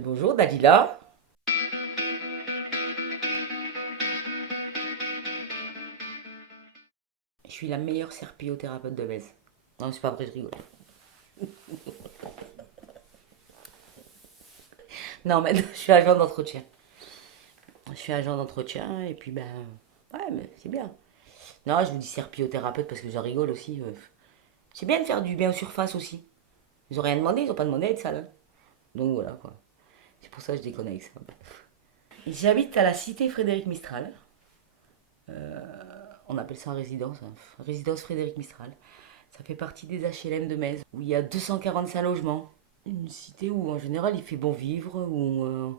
Bonjour Dalila. Je suis la meilleure serpillothérapeute de Metz. Non, c'est pas vrai, je rigole. Non, mais je suis agent d'entretien. Je suis agent d'entretien et puis ben. Ouais, mais c'est bien. Non, je vous dis serpillothérapeute parce que j'en rigole aussi. C'est bien de faire du bien aux surfaces aussi. Ils ont rien demandé, ils ont pas demandé à être sales, hein. Donc voilà quoi. C'est pour ça que je déconne avec ça. J'habite à la cité Frédéric Mistral. On appelle ça en résidence, hein. Résidence Frédéric Mistral. Ça fait partie des HLM de Metz, où il y a 245 logements. Une cité où en général il fait bon vivre, où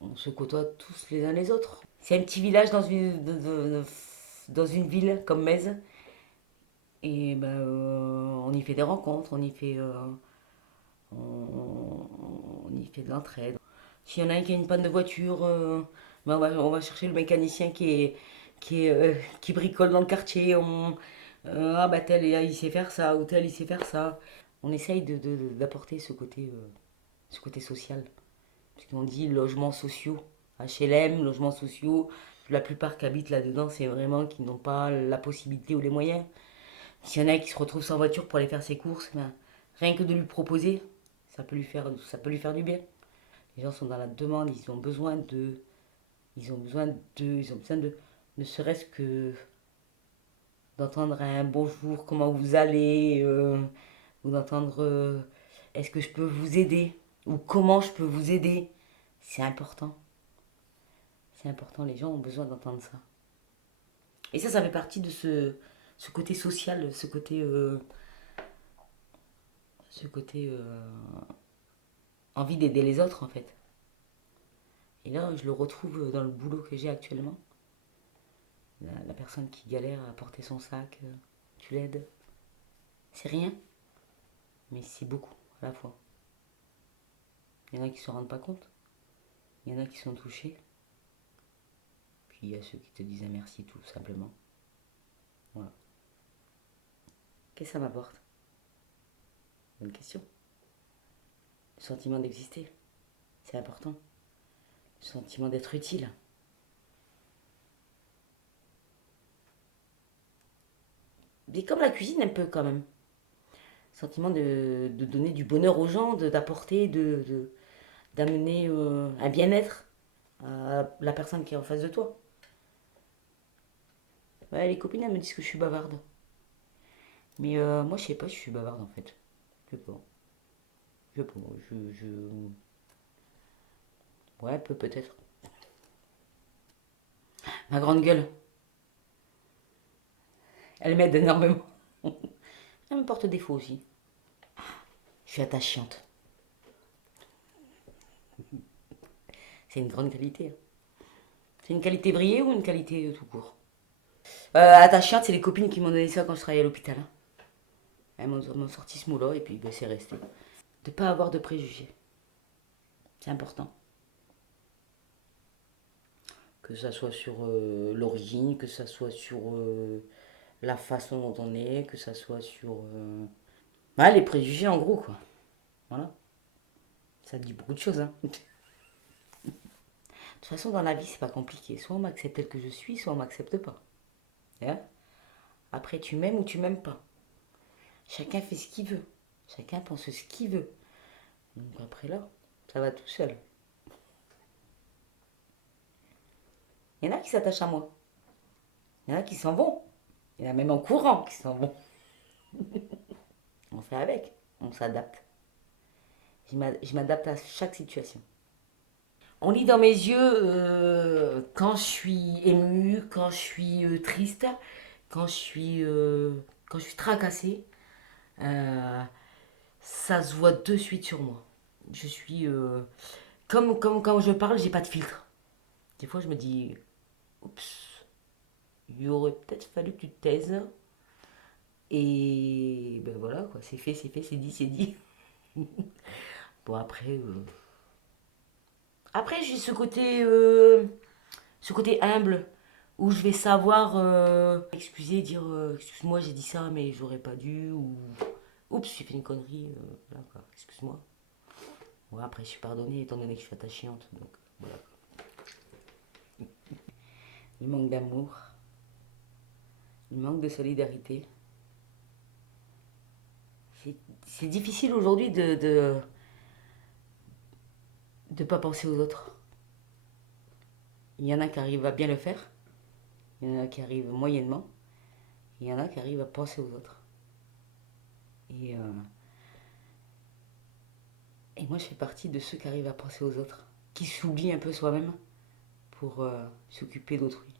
on se côtoie tous les uns les autres. C'est un petit village dans une ville comme Metz. Et ben, on y fait des rencontres, on y fait de l'entraide. S'il y en a un qui a une panne de voiture, ben on va chercher le mécanicien qui bricole dans le quartier. Ah bah tel il sait faire ça, ou tel il sait faire ça. On essaye d'apporter ce côté social. Parce qu'on dit logements sociaux, HLM, logements sociaux. La plupart qui habitent là-dedans, c'est vraiment qui n'ont pas la possibilité ou les moyens. S'il y en a qui se retrouvent sans voiture pour aller faire ses courses, ben, rien que de lui proposer, ça peut lui faire du bien. Les gens sont dans la demande, ils ont besoin de, ne serait-ce que d'entendre un bonjour, comment vous allez, ou d'entendre est-ce que je peux vous aider, ou comment je peux vous aider. C'est important. C'est important, les gens ont besoin d'entendre ça. Et ça fait partie de ce côté social, ce côté envie d'aider les autres en fait. Et là, je le retrouve dans le boulot que j'ai actuellement. La personne qui galère à porter son sac, tu l'aides. C'est rien, mais c'est beaucoup à la fois. Il y en a qui ne se rendent pas compte, il y en a qui sont touchés, puis il y a ceux qui te disent un merci tout simplement. Voilà. Qu'est-ce que ça m'apporte? Bonne question. Le sentiment d'exister, c'est important. Le sentiment d'être utile. Mais comme la cuisine un peu quand même. Sentiment de donner du bonheur aux gens, d'apporter, d'amener un bien-être à la personne qui est en face de toi. Ouais, les copines, elles me disent que je suis bavarde. Mais moi, je sais pas si je suis bavarde en fait. Je sais pas. Je sais pas. Ouais, peut-être. Ma grande gueule, elle m'aide énormément. Elle me porte défaut aussi. Je suis attachante. C'est une grande qualité, hein. C'est une qualité brillée ou une qualité tout court? Attachante, c'est les copines qui m'ont donné ça quand je travaillais à l'hôpital, hein. Elles m'ont sorti ce mot-là et puis ben, c'est resté. De pas avoir de préjugés. C'est important. Que ça soit sur l'origine, que ça soit sur la façon dont on est, que ça soit sur... Ouais, les préjugés en gros, quoi. Voilà. Ça dit beaucoup de choses, hein. De toute façon, dans la vie, c'est pas compliqué. Soit on m'accepte tel que je suis, soit on m'accepte pas. Hein. Après, tu m'aimes ou tu m'aimes pas. Chacun fait ce qu'il veut. Chacun pense ce qu'il veut. Donc après là, ça va tout seul. Il y en a qui s'attachent à moi. Il y en a qui s'en vont. Il y en a même en courant qui s'en vont. On fait avec. On s'adapte. Je m'adapte à chaque situation. On lit dans mes yeux quand je suis émue, quand je suis triste, quand je suis, euh, quand je suis tracassée. Euh, Ça se voit de suite sur moi. Je suis comme quand je parle, j'ai pas de filtre. Des fois, je me dis, oups, il aurait peut-être fallu que tu te taises. Et ben voilà, quoi, c'est fait, c'est dit. Bon, après, après j'ai ce côté humble où je vais savoir excuser, dire excuse-moi, j'ai dit ça, mais j'aurais pas dû, ou oups, j'ai fait une connerie, voilà, quoi, excuse-moi. Ouais, après, je suis pardonnée étant donné que je suis attachante. Donc, voilà. Il manque d'amour, il manque de solidarité. C'est c'est difficile aujourd'hui de pas penser aux autres. Il y en a qui arrivent à bien le faire, il y en a qui arrivent moyennement, il y en a qui arrivent à penser aux autres. Et, euh, et moi, je fais partie de ceux qui arrivent à penser aux autres, qui s'oublient un peu soi-même pour s'occuper d'autrui.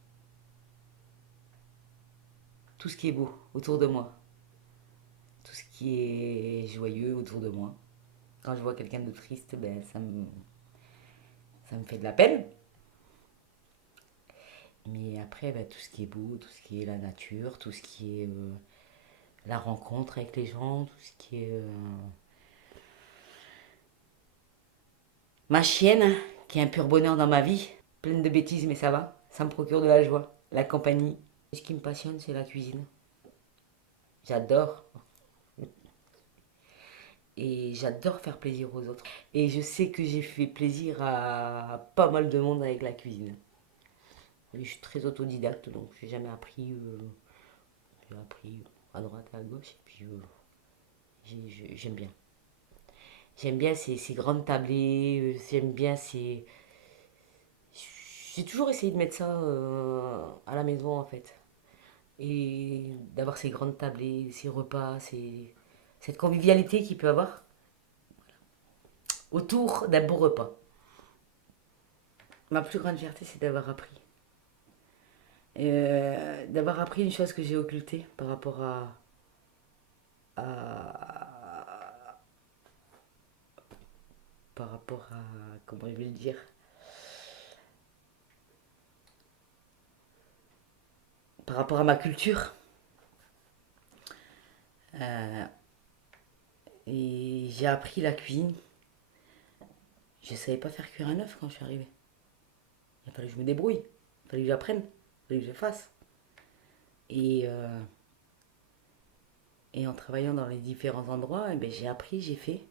Tout ce qui est beau autour de moi, tout ce qui est joyeux autour de moi. Quand je vois quelqu'un de triste, ben, ça me fait de la peine. Mais après, ben, tout ce qui est beau, tout ce qui est la nature, tout ce qui est la rencontre avec les gens, tout ce qui est ma chienne, qui est un pur bonheur dans ma vie, pleine de bêtises, mais ça va, ça me procure de la joie, la compagnie. Ce qui me passionne, c'est la cuisine. J'adore. Et j'adore faire plaisir aux autres. Et je sais que j'ai fait plaisir à pas mal de monde avec la cuisine. Et je suis très autodidacte, donc j'ai appris à droite et à gauche. Et puis j'aime bien. J'aime bien ces grandes tablées, j'aime bien ces... J'ai toujours essayé de mettre ça à la maison en fait. Et d'avoir ces grandes tablées, ces repas, cette convivialité qu'il peut avoir autour d'un beau repas. Ma plus grande fierté, c'est d'avoir appris une chose que j'ai occultée par rapport à par rapport à comment je vais le dire, par rapport à ma culture. Euh, et j'ai appris la cuisine. Je savais pas faire cuire un œuf quand je suis arrivée. Il fallait que je me débrouille, il fallait que j'apprenne, il fallait que je fasse. Et, euh, et en travaillant dans les différents endroits, eh ben, j'ai appris, j'ai fait.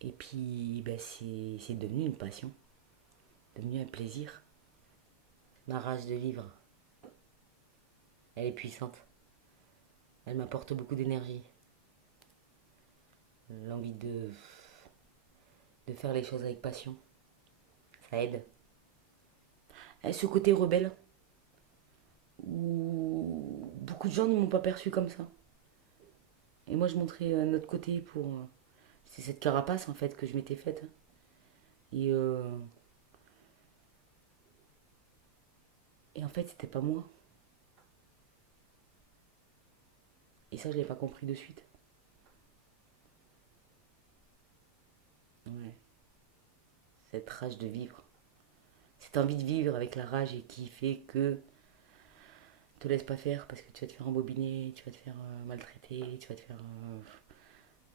Et puis ben, c'est devenu une passion, devenu un plaisir. Ma rage de vivre, elle est puissante. Elle m'apporte beaucoup d'énergie. L'envie de faire les choses avec passion, ça aide. Et ce côté rebelle, où beaucoup de gens ne m'ont pas perçu comme ça. Et moi, je montrais un autre côté pour. C'est cette carapace en fait que je m'étais faite. Et, euh, et en fait, c'était pas moi. Et ça, je l'ai pas compris de suite. Ouais. Cette rage de vivre. Cette envie de vivre avec la rage et qui fait que te laisse pas faire parce que tu vas te faire embobiner, tu vas te faire maltraiter, tu vas te faire.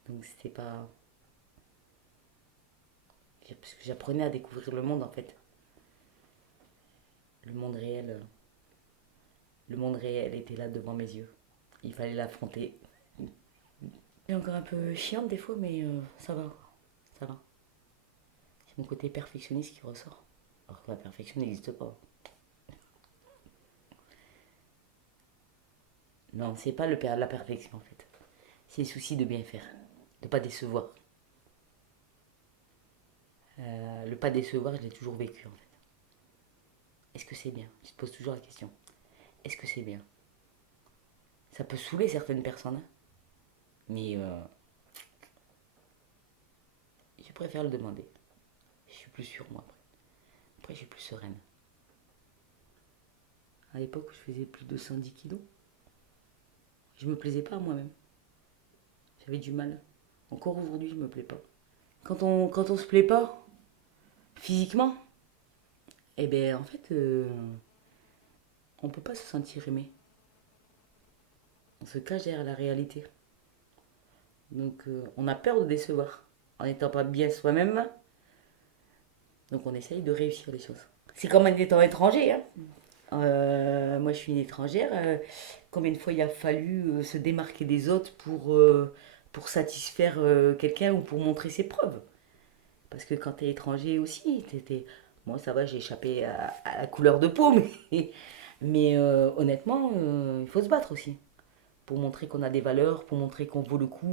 Donc c'était pas. Parce que j'apprenais à découvrir le monde en fait. Le monde réel. Le monde réel était là devant mes yeux. Il fallait l'affronter. C'est encore un peu chiante des fois, mais ça va. Ça va. C'est mon côté perfectionniste qui ressort. Alors que la perfection n'existe pas. Non, c'est pas la perfection en fait. C'est le souci de bien faire. De pas décevoir. Le pas décevoir, je l'ai toujours vécu en fait. Est-ce que c'est bien? Tu te poses toujours la question. Est-ce que c'est bien? Ça peut saouler certaines personnes, hein, mais je préfère le demander. Je suis plus sûre moi après. Après, je suis plus sereine. À l'époque où je faisais plus de 110 kilos, je me plaisais pas à moi-même. J'avais du mal. Encore aujourd'hui, je me plais pas. Quand on se plaît pas, physiquement, eh ben en fait, on peut pas se sentir aimé. On se cache derrière la réalité. Donc on a peur de décevoir. En n'étant pas bien soi-même, donc on essaye de réussir les choses. C'est comme en étant étranger, hein. Moi je suis une étrangère. Combien de fois il a fallu se démarquer des autres pour satisfaire quelqu'un ou pour montrer ses preuves. Parce que quand t'es étranger aussi, moi ça va, j'ai échappé à la couleur de peau, mais honnêtement, il faut se battre aussi. Pour montrer qu'on a des valeurs, pour montrer qu'on vaut le coup.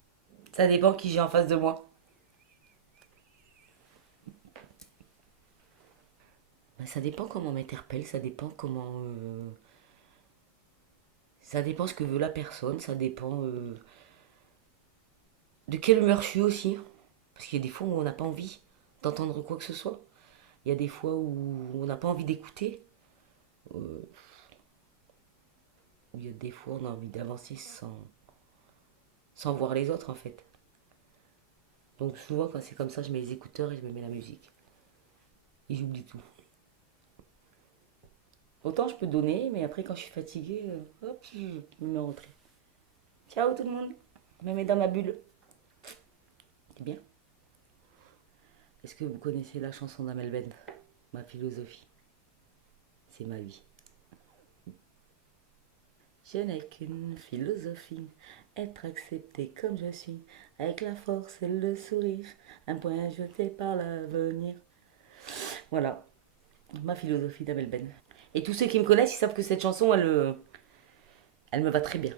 Ça dépend qui j'ai en face de moi. Ben, ça dépend comment on m'interpelle, ça dépend comment... ça dépend ce que veut la personne, ça dépend de quelle humeur je suis aussi. Parce qu'il y a des fois où on n'a pas envie d'entendre quoi que ce soit. Il y a des fois où on n'a pas envie d'écouter. Euh, il y a des fois où on a envie d'avancer sans voir les autres en fait. Donc souvent quand c'est comme ça, je mets les écouteurs et je me mets la musique. Et j'oublie tout. Autant je peux donner, mais après quand je suis fatiguée, hop, je me mets en retrait. Ciao tout le monde. Je me mets dans ma bulle. C'est bien. Est-ce que vous connaissez la chanson d'Amel Bent? Ma philosophie, c'est ma vie. Je n'ai qu'une philosophie, être accepté comme je suis, avec la force et le sourire, un point jeté par l'avenir. Voilà, ma philosophie d'Amel Ben. Et tous ceux qui me connaissent, ils savent que cette chanson, elle me va très bien.